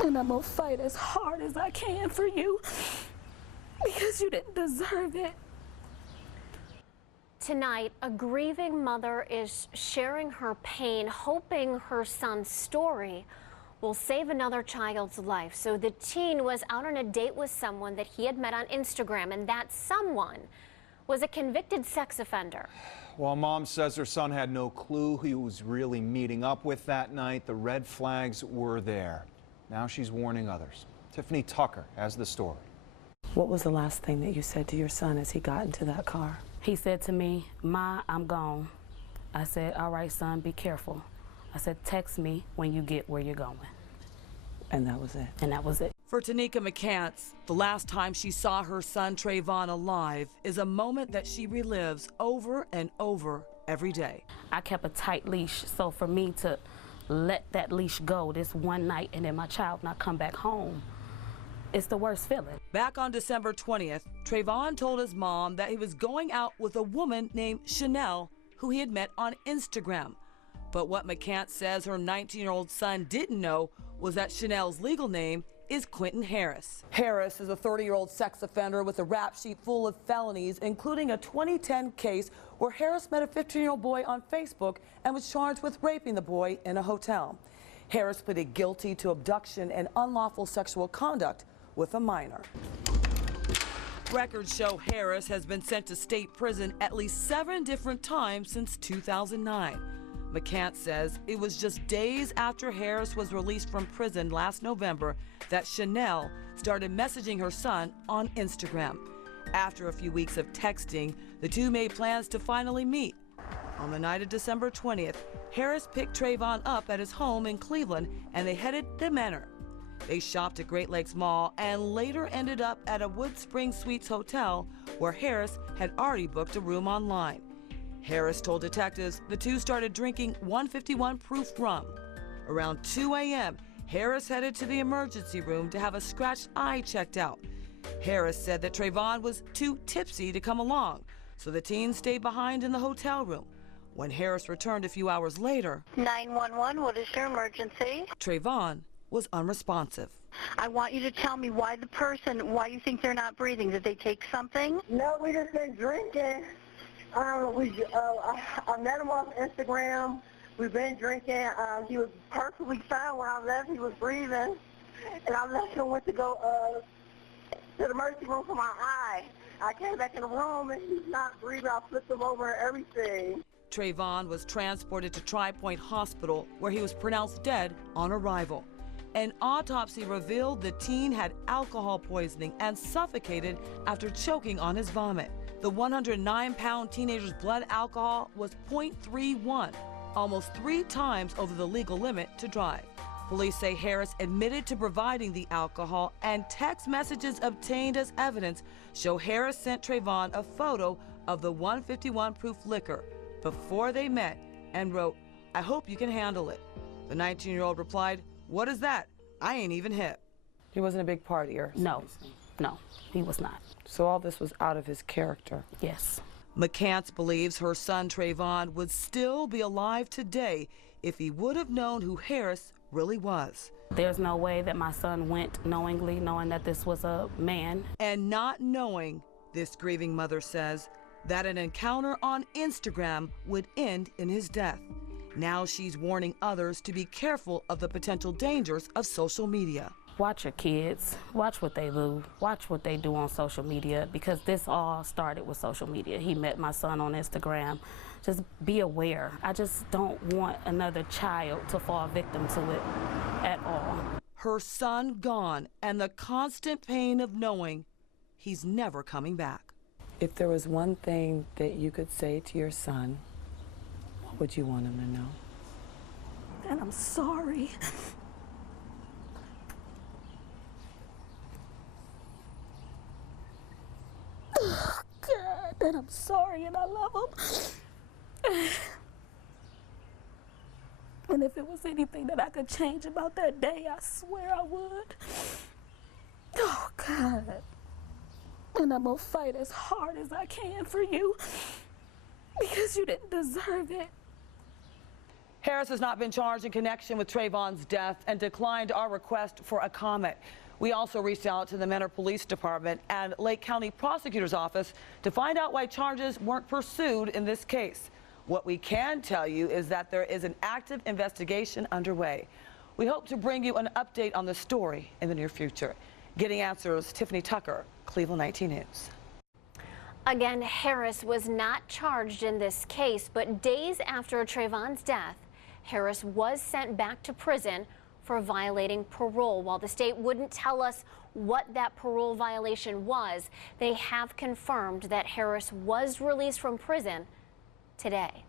And I'm gonna fight as hard as I can for you because you didn't deserve it. Tonight, a grieving mother is sharing her pain, hoping her son's story will save another child's life. So the teen was out on a date with someone that he had met on Instagram, and that someone was a convicted sex offender. While mom says her son had no clue who he was really meeting up with that night, the red flags were there. Now she's warning others. Tiffany Tucker has the story. What was the last thing that you said to your son as he got into that car? He said to me, "Ma, I'm gone." I said, "All right, son, be careful." I said, "Text me when you get where you're going." And that was it. And that was it. For Tanika McCants, the last time she saw her son tre'von alive is a moment that she relives over and over every day. I kept a tight leash, so for me to let that leash go this one night and then my child not come back home, it's the worst feeling. Back on December 20th, tre'von told his mom that he was going out with a woman named Chanel who he had met on Instagram. But what McCants says her 19-year-old son didn't know was that Chanel's legal name is Quentin Harris. Harris is a 30-year-old sex offender with a rap sheet full of felonies, including a 2010 case where Harris met a 15-year-old boy on Facebook and was charged with raping the boy in a hotel. Harris pleaded guilty to abduction and unlawful sexual conduct with a minor. Records show Harris has been sent to state prison at least 7 different times since 2009. McCants says it was just days after Harris was released from prison last November that Chanel started messaging her son on Instagram. After a few weeks of texting, the two made plans to finally meet. On the night of December 20th, Harris picked tre'von up at his home in Cleveland and they headed to Menor. They shopped at Great Lakes Mall and later ended up at a Wood Spring Suites hotel where Harris had already booked a room online. Harris told detectives the two started drinking 151 proof rum. Around 2 a.m., Harris headed to the emergency room to have a scratched eye checked out. Harris said that tre'von was too tipsy to come along, so the teen stayed behind in the hotel room. When Harris returned a few hours later, 911, what is your emergency? tre'von was unresponsive. I want you to tell me why you think they're not breathing. Did they take something? No, we just been drinking. I met him on Instagram. We've been drinking. He was perfectly fine when I left. He was breathing. And I left him, went to go to the emergency room for my eye. I came back in the room and he's not breathing. I flipped him over and everything. tre'von was transported to Tri-Point Hospital where he was pronounced dead on arrival. An autopsy revealed the teen had alcohol poisoning and suffocated after choking on his vomit. The 109-pound teenager's blood alcohol was .31, almost 3 times over the legal limit to drive. Police say Harris admitted to providing the alcohol, and text messages obtained as evidence show Harris sent tre'von a photo of the 151 proof liquor before they met and wrote, "I hope you can handle it." The 19-year-old replied, "What is that? I ain't even hip." He wasn't a big partier. No, he was not. So all this was out of his character. Yes. McCants believes her son tre'von would still be alive today if he would have known who Harris really was. There's no way that my son went knowingly, knowing that this was a man. And not knowing, this grieving mother says, that an encounter on Instagram would end in his death. Now she's warning others to be careful of the potential dangers of social media. Watch your kids, watch what they do, watch what they do on social media, because this all started with social media. He met my son on Instagram. Just be aware. I just don't want another child to fall victim to it at all. Her son gone, and the constant pain of knowing he's never coming back. If there was one thing that you could say to your son, what would you want him to know? And I'm sorry. God, and I'm sorry and I love him. And if it was anything that I could change about that day, I swear I would. Oh, God. And I'm gonna fight as hard as I can for you because you didn't deserve it. Harris has not been charged in connection with Tre'von's death and declined our request for a comment. We also reached out to the Mentor Police Department and Lake County Prosecutor's Office to find out why charges weren't pursued in this case. What we can tell you is that there is an active investigation underway. We hope to bring you an update on the story in the near future. Getting Answers, Tiffany Tucker, Cleveland 19 News. Again, Harris was not charged in this case, but days after Tre'von's death, Harris was sent back to prison for violating parole. While the state wouldn't tell us what that parole violation was, they have confirmed that Harris was released from prison today.